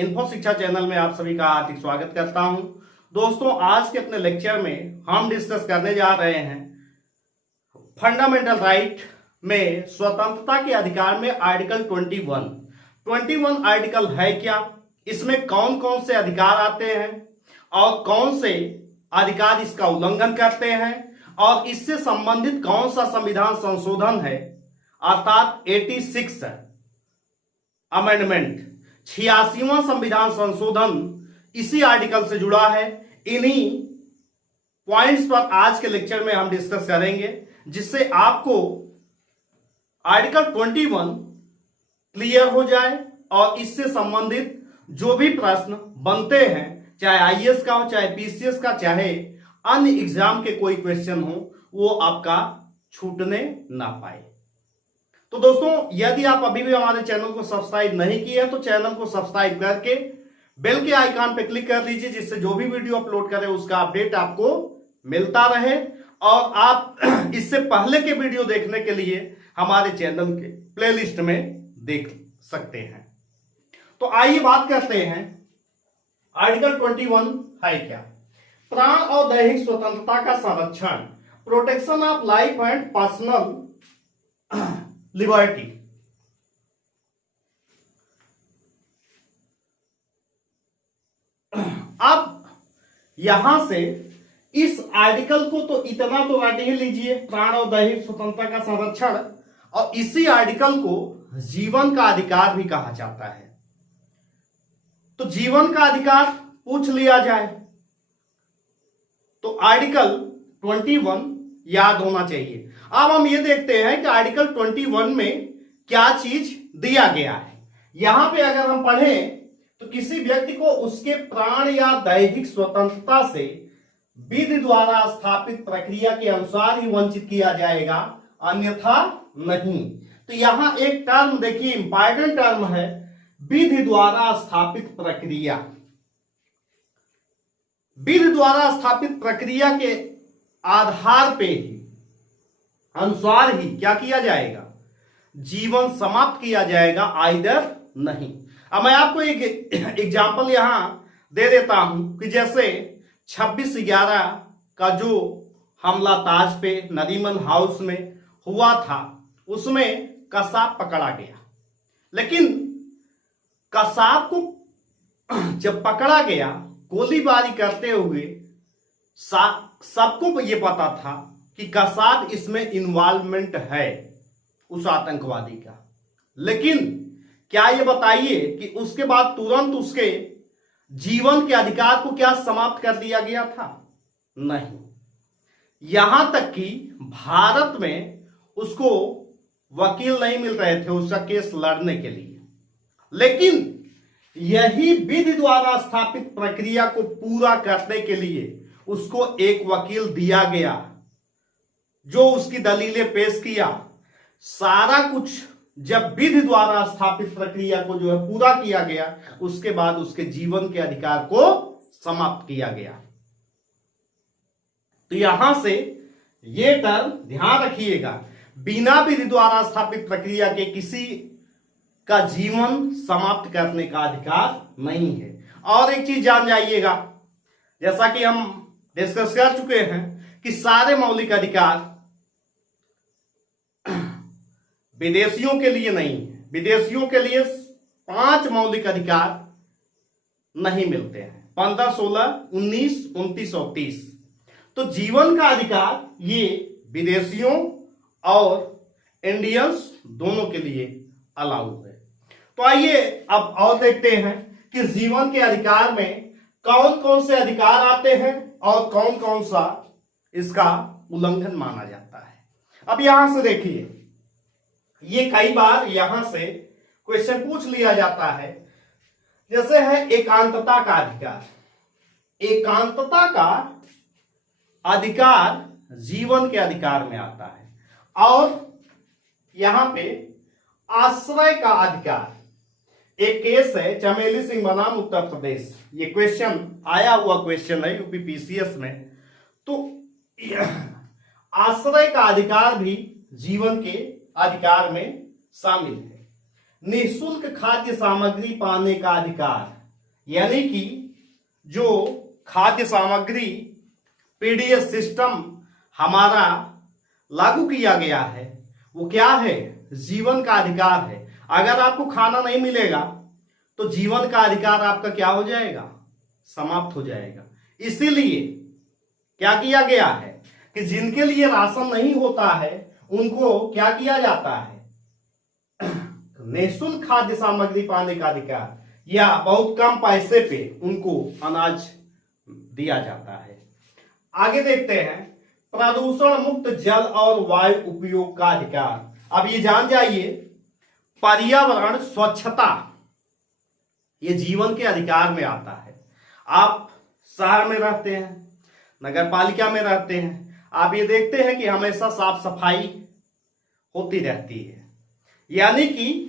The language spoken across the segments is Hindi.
इन्फो शिक्षा चैनल में आप सभी का हार्दिक स्वागत करता हूं। दोस्तों, आज के अपने लेक्चर में हम डिस्कस करने जा रहे हैं फंडामेंटल राइट में स्वतंत्रता के अधिकार में आर्टिकल 21 आर्टिकल है क्या, इसमें कौन कौन से अधिकार आते हैं और कौन से अधिकार इसका उल्लंघन करते हैं और इससे संबंधित कौन सा संविधान संशोधन है अर्थात 86 अमेंडमेंट 86वां संविधान संशोधन इसी आर्टिकल से जुड़ा है। इन्हीं पॉइंट्स पर आज के लेक्चर में हम डिस्कस करेंगे जिससे आपको आर्टिकल 21 क्लियर हो जाए और इससे संबंधित जो भी प्रश्न बनते हैं, चाहे आईएएस का हो, चाहे पीसीएस का, चाहे अन्य एग्जाम के कोई क्वेश्चन हो, वो आपका छूटने ना पाए। तो दोस्तों, यदि आप अभी भी हमारे चैनल को सब्सक्राइब नहीं किए हैं तो चैनल को सब्सक्राइब करके बेल के आइकॉन पर क्लिक कर दीजिए, जिससे जो भी वीडियो अपलोड करें उसका अपडेट आपको मिलता रहे और आप इससे पहले के वीडियो देखने के लिए हमारे चैनल के प्लेलिस्ट में देख सकते हैं। तो आइए बात करते हैं आर्टिकल 21 है क्या। प्राण और दैहिक स्वतंत्रता का संरक्षण, protection of life and personal liberty. अब यहां से इस आर्टिकल को तो इतना तो रट ही लीजिए, प्राण और दैहिक स्वतंत्रता का संरक्षण, और इसी आर्टिकल को जीवन का अधिकार भी कहा जाता है। तो जीवन का अधिकार पूछ लिया जाए तो आर्टिकल 21 याद होना चाहिए। अब हम ये देखते हैं कि आर्टिकल 21 में क्या चीज दिया गया है। यहां पे अगर हम पढ़ें तो किसी व्यक्ति को उसके प्राण या दैहिक स्वतंत्रता से विधि द्वारा स्थापित प्रक्रिया के अनुसार ही वंचित किया जाएगा, अन्यथा नहीं। तो यहां एक टर्म देखिए, इंपॉर्टेंट टर्म है, विधि द्वारा स्थापित प्रक्रिया। विधि द्वारा स्थापित प्रक्रिया के आधार पे ही, अनुसार ही क्या किया जाएगा, जीवन समाप्त किया जाएगा, आइदर नहीं। अब मैं आपको एक एग्जांपल यहां दे देता हूं कि जैसे 26/11 का जो हमला ताज पे नरीमन हाउस में हुआ था, उसमें कसाब पकड़ा गया, लेकिन कसाब को जब पकड़ा गया गोलीबारी करते हुए, सबको ये पता था कि कसाब इसमें इन्वॉल्वमेंट है उस आतंकवादी का, लेकिन क्या ये बताइए कि उसके बाद तुरंत उसके जीवन के अधिकार को क्या समाप्त कर दिया गया था? नहीं। यहां तक कि भारत में उसको वकील नहीं मिल रहे थे उसका केस लड़ने के लिए, लेकिन यही विधि द्वारा स्थापित प्रक्रिया को पूरा करने के लिए उसको एक वकील दिया गया जो उसकी दलीलें पेश किया। सारा कुछ जब विधि द्वारा स्थापित प्रक्रिया को जो है पूरा किया गया, उसके बाद उसके जीवन के अधिकार को समाप्त किया गया। तो यहां से ये टर्म ध्यान रखिएगा, बिना विधि द्वारा स्थापित प्रक्रिया के किसी का जीवन समाप्त करने का अधिकार नहीं है। और एक चीज जान जाइएगा, जैसा कि हम डिस्कस कर चुके हैं कि सारे मौलिक अधिकार विदेशियों के लिए नहीं है। विदेशियों के लिए 5 मौलिक अधिकार नहीं मिलते हैं, 15, 16, 19, 29 और 30। तो जीवन का अधिकार ये विदेशियों और इंडियंस दोनों के लिए अलाउ है। तो आइए अब और देखते हैं कि जीवन के अधिकार में कौन कौन से अधिकार आते हैं और कौन कौन सा इसका उल्लंघन माना जाता है। अब यहां से देखिए, ये कई बार यहां से क्वेश्चन पूछ लिया जाता है, जैसे है एकांतता का अधिकार। एकांतता का अधिकार जीवन के अधिकार में आता है। और यहां पे आश्रय का अधिकार, एक केस है चमेली सिंह बनाम उत्तर प्रदेश, ये क्वेश्चन आया हुआ क्वेश्चन है यूपी पीसीएस में। तो आश्रय का अधिकार भी जीवन के अधिकार में शामिल है। निःशुल्क खाद्य सामग्री पाने का अधिकार, यानी कि जो खाद्य सामग्री पीडीएस सिस्टम हमारा लागू किया गया है वो क्या है, जीवन का अधिकार है। अगर आपको खाना नहीं मिलेगा तो जीवन का अधिकार आपका क्या हो जाएगा, समाप्त हो जाएगा। इसीलिए क्या किया गया है कि जिनके लिए राशन नहीं होता है उनको क्या किया जाता है, निःशुल्क खाद्य सामग्री पाने का अधिकार या बहुत कम पैसे पे उनको अनाज दिया जाता है। आगे देखते हैं प्रदूषण मुक्त जल और वायु उपयोग का अधिकार। अब ये जान जाइए, पर्यावरण स्वच्छता ये जीवन के अधिकार में आता है। आप शहर में रहते हैं, नगर पालिका में रहते हैं, आप ये देखते हैं कि हमेशा साफ सफाई होती रहती है। यानी कि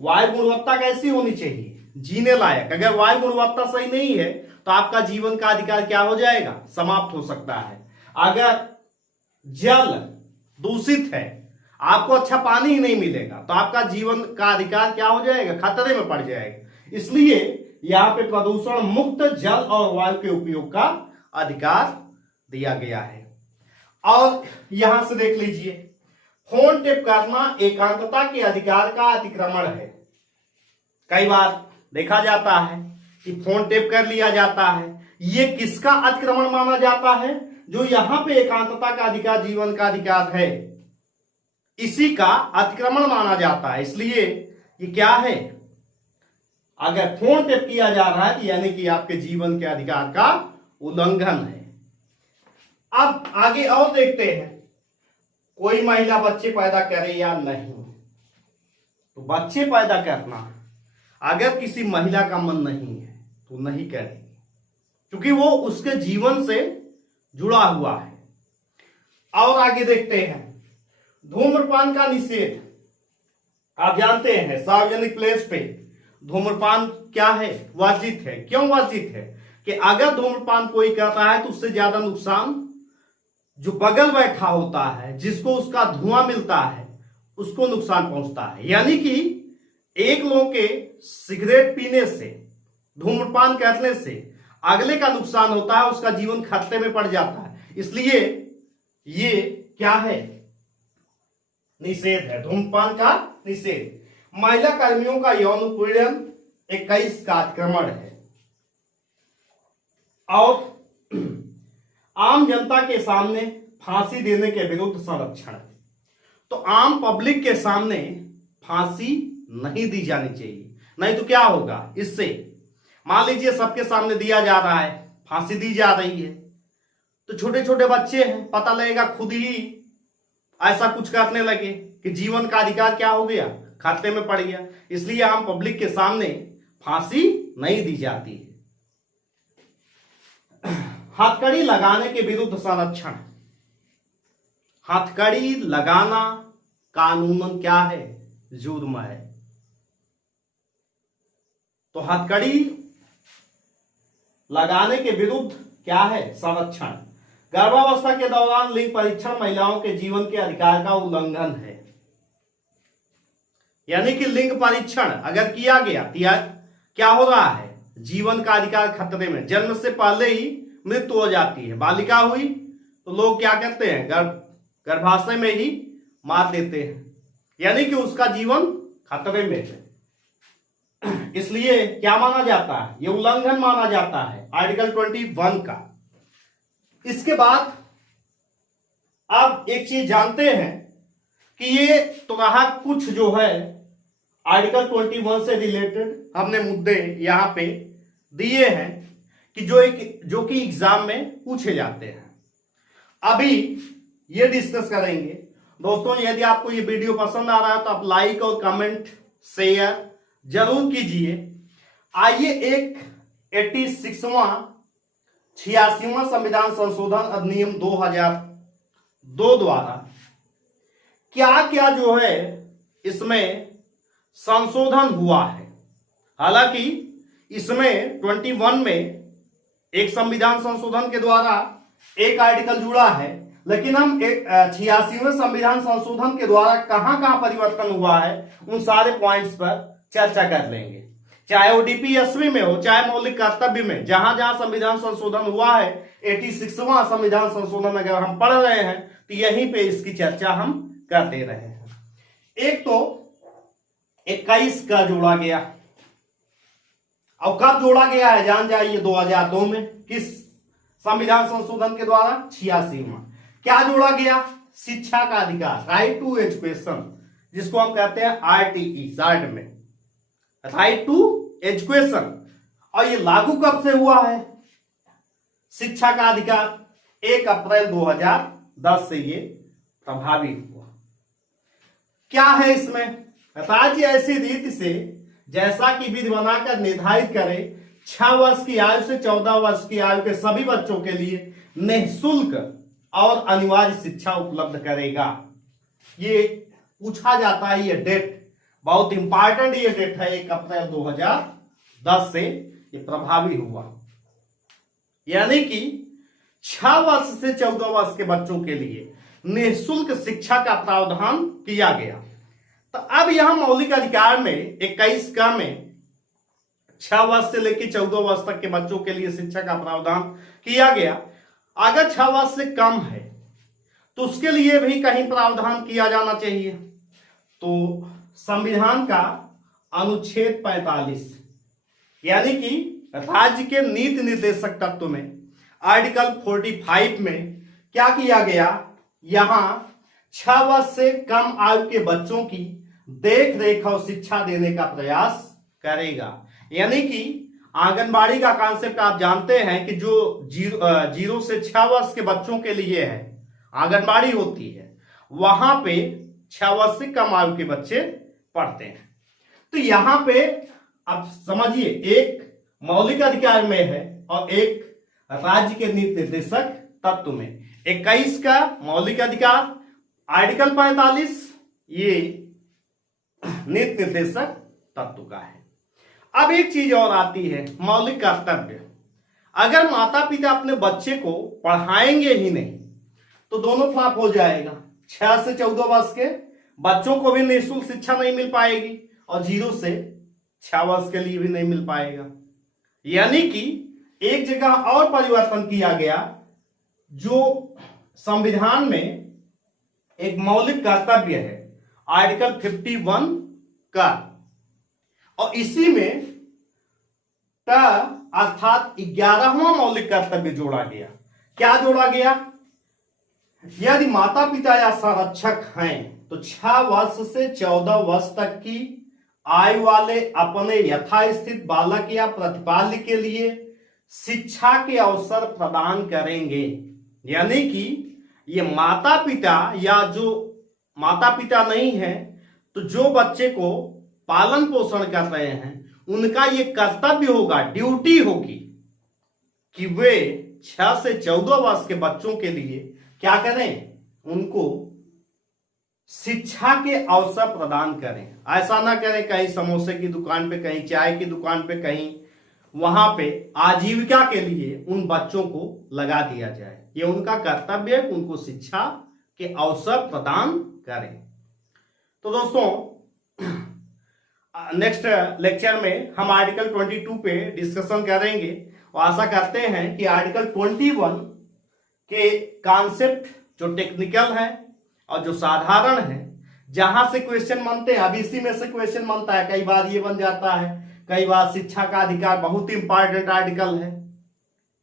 वायु गुणवत्ता कैसी होनी चाहिए, जीने लायक। अगर वायु गुणवत्ता सही नहीं है तो आपका जीवन का अधिकार क्या हो जाएगा, समाप्त हो सकता है। अगर जल दूषित है, आपको अच्छा पानी ही नहीं मिलेगा तो आपका जीवन का अधिकार क्या हो जाएगा, खतरे में पड़ जाएगा। इसलिए यहां पे प्रदूषण मुक्त जल और वायु के उपयोग का अधिकार दिया गया है। और यहां से देख लीजिए, फोन टेप करना एकांतता के अधिकार का अतिक्रमण है। कई बार देखा जाता है कि फोन टेप कर लिया जाता है, ये किसका अतिक्रमण माना जाता है, जो यहां पे एकांतता का अधिकार, जीवन का अधिकार है, इसी का अतिक्रमण माना जाता है। इसलिए ये क्या है, अगर फोन टेप किया जा रहा है यानी कि आपके जीवन के अधिकार का उल्लंघन है। अब आगे और देखते हैं, कोई महिला बच्चे पैदा करे या नहीं। तो बच्चे पैदा करना अगर किसी महिला का मन नहीं है तो नहीं करेगी, क्योंकि वो उसके जीवन से जुड़ा हुआ है। और आगे देखते हैं धूम्रपान का निषेध। आप जानते हैं सार्वजनिक प्लेस पे धूम्रपान क्या है, वर्जित है। क्यों वर्जित है कि अगर धूम्रपान कोई करता है तो उससे ज्यादा नुकसान जो बगल बैठा होता है, जिसको उसका धुआं मिलता है, उसको नुकसान पहुंचता है। यानी कि एक लोगों के सिगरेट पीने से, धूम्रपान करने से अगले का नुकसान होता है, उसका जीवन खतरे में पड़ जाता है। इसलिए ये क्या है, निषेध है, धूम्रपान का निषेध। महिला कर्मियों का यौन उत्पीड़न 21 का अतिक्रमण है। और आम जनता के सामने फांसी देने के विरुद्ध संरक्षण। तो आम पब्लिक के सामने फांसी नहीं दी जानी चाहिए, नहीं तो क्या होगा, इससे मान लीजिए सबके सामने दिया जा रहा है, फांसी दी जा रही है, तो छोटे छोटे बच्चे हैं, पता लगेगा खुद ही ऐसा कुछ करने लगे कि जीवन का अधिकार क्या हो गया, खाते में पड़ गया। इसलिए आम पब्लिक के सामने फांसी नहीं दी जाती है। हथकड़ी लगाने के विरुद्ध संरक्षण। हथकड़ी लगाना कानूनन क्या है, जुर्म है। तो हथकड़ी लगाने के विरुद्ध क्या है, संरक्षण। गर्भावस्था के दौरान लिंग परीक्षण महिलाओं के जीवन के अधिकार का उल्लंघन है। यानी कि लिंग परीक्षण अगर किया गया तो क्या हो रहा है, जीवन का अधिकार खतरे में। जन्म से पहले ही मृत्यु हो जाती है, बालिका हुई तो लोग क्या करते हैं, गर्भाशय में ही मार देते हैं, यानी कि उसका जीवन खतरे में है। इसलिए क्या माना जाता है, यह उल्लंघन माना जाता है आर्टिकल 21 का। इसके बाद अब एक चीज जानते हैं कि ये तो रहा कुछ जो है आर्टिकल 21 से रिलेटेड हमने मुद्दे यहां पे दिए हैं कि जो कि एग्जाम में पूछे जाते हैं। अभी ये डिस्कस करेंगे। दोस्तों यदि आपको ये वीडियो पसंद आ रहा है तो आप लाइक और कमेंट शेयर जरूर कीजिए। आइए एक 86वां संविधान संशोधन अधिनियम 2002 द्वारा क्या क्या जो है इसमें संशोधन हुआ है। हालांकि इसमें 21 में एक संविधान संशोधन के द्वारा एक आर्टिकल जुड़ा है, लेकिन हम 86वें संविधान संशोधन के द्वारा कहां कहां परिवर्तन हुआ है उन सारे पॉइंट्स पर चर्चा कर लेंगे। चाहे वो डीपीएसपी में हो, चाहे मौलिक कर्तव्य में, जहां जहां संविधान संशोधन हुआ है, 86वां संविधान संशोधन अगर हम पढ़ रहे हैं तो यहीं पे इसकी चर्चा हम कर दे रहे हैं। एक तो 21 का जोड़ा गया। अब कब जोड़ा गया है जान जाइए, 2002 में। किस संविधान संशोधन के द्वारा? 86वां। क्या जोड़ा गया? शिक्षा का अधिकार, राइट टू एजुकेशन, जिसको हम कहते हैं आरटीई शॉर्ट में, राइट टू एजुकेशन। और ये लागू कब से हुआ है? शिक्षा का अधिकार 1 अप्रैल 2010 से ये प्रभावी हुआ। क्या है इसमें? राज्य ऐसी रीति से जैसा कि विधि बनाकर निर्धारित करे 6 वर्ष की आयु से 14 वर्ष की आयु के सभी बच्चों के लिए निःशुल्क और अनिवार्य शिक्षा उपलब्ध करेगा। ये पूछा जाता है, ये डेट बहुत इंपॉर्टेंट ये डेट है, 1 अप्रैल 2010 से ये प्रभावी हुआ। यानी कि 6 वर्ष से 14 वर्ष के बच्चों के लिए निःशुल्क शिक्षा का प्रावधान किया गया। तो अब यहां मौलिक अधिकार में 21 का में 6 वर्ष से लेकर 14 वर्ष तक के बच्चों के लिए शिक्षा का प्रावधान किया गया। अगर 6 वर्ष से कम है तो उसके लिए भी कहीं प्रावधान किया जाना चाहिए। तो संविधान का अनुच्छेद 45 यानी कि राज्य के नीति निर्देशक तत्व में आर्टिकल 45 में क्या किया गया? यहां 6 वर्ष से कम आयु के बच्चों की देख रेख और शिक्षा देने का प्रयास करेगा। यानी कि आंगनबाड़ी का कॉन्सेप्ट आप जानते हैं कि जो 0 से 6 वर्ष के बच्चों के लिए है, आंगनबाड़ी होती है, वहां पे 6 वर्ष से कम आयु के बच्चे पढ़ते हैं। तो यहां पे आप समझिए, एक मौलिक अधिकार में है और एक राज्य के नीति निर्देशक तत्व में। 21 का मौलिक अधिकार, आर्टिकल 45 ये नीति निर्देशक तत्व का है। अब एक चीज और आती है, मौलिक कर्तव्य। अगर माता पिता अपने बच्चे को पढ़ाएंगे ही नहीं तो दोनों फ्लॉप हो जाएगा। 6 से 14 वर्ष के बच्चों को भी निःशुल्क शिक्षा नहीं मिल पाएगी और 0 से 6 वर्ष के लिए भी नहीं मिल पाएगा। यानी कि एक जगह और परिवर्तन किया गया, जो संविधान में एक मौलिक कर्तव्य है आर्टिकल 51 का, और इसी में अर्थात 11वां मौलिक कर्तव्य जोड़ा गया। क्या जोड़ा गया? यदि माता पिता या संरक्षक हैं तो 6 वर्ष से 14 वर्ष तक की आयु वाले अपने यथास्थित बालक या प्रतिपाल्य के लिए शिक्षा के अवसर प्रदान करेंगे। यानी कि ये माता पिता या जो माता पिता नहीं है तो जो बच्चे को पालन पोषण कर रहे हैं उनका ये कर्तव्य होगा, ड्यूटी होगी कि वे 6 से 14 वर्ष के बच्चों के लिए क्या करें? उनको शिक्षा के अवसर प्रदान करें। ऐसा ना करें कहीं समोसे की दुकान पे, कहीं चाय की दुकान पे, कहीं वहां पे आजीविका के लिए उन बच्चों को लगा दिया जाए। ये उनका कर्तव्य है, उनको शिक्षा के अवसर प्रदान करें। तो दोस्तों नेक्स्ट लेक्चर में हम आर्टिकल 22 पे डिस्कशन करेंगे और आशा करते हैं कि आर्टिकल 21 के कॉन्सेप्ट जो टेक्निकल है और जो साधारण है, जहां से क्वेश्चन बनते हैं, अब इसी में से क्वेश्चन बनता है। कई बार ये बन जाता है, कई बार शिक्षा का अधिकार बहुत इंपॉर्टेंट आर्टिकल है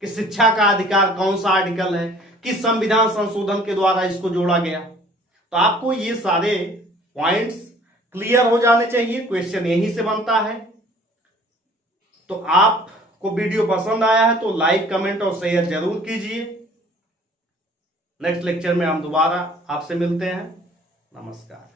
कि शिक्षा का अधिकार कौन सा आर्टिकल है, किस संविधान संशोधन के द्वारा इसको जोड़ा गया। तो आपको ये सारे पॉइंट्स क्लियर हो जाने चाहिए, क्वेश्चन यहीं से बनता है। तो आपको वीडियो पसंद आया है तो लाइक, कमेंट और शेयर जरूर कीजिए। नेक्स्ट लेक्चर में हम दोबारा आपसे मिलते हैं। नमस्कार।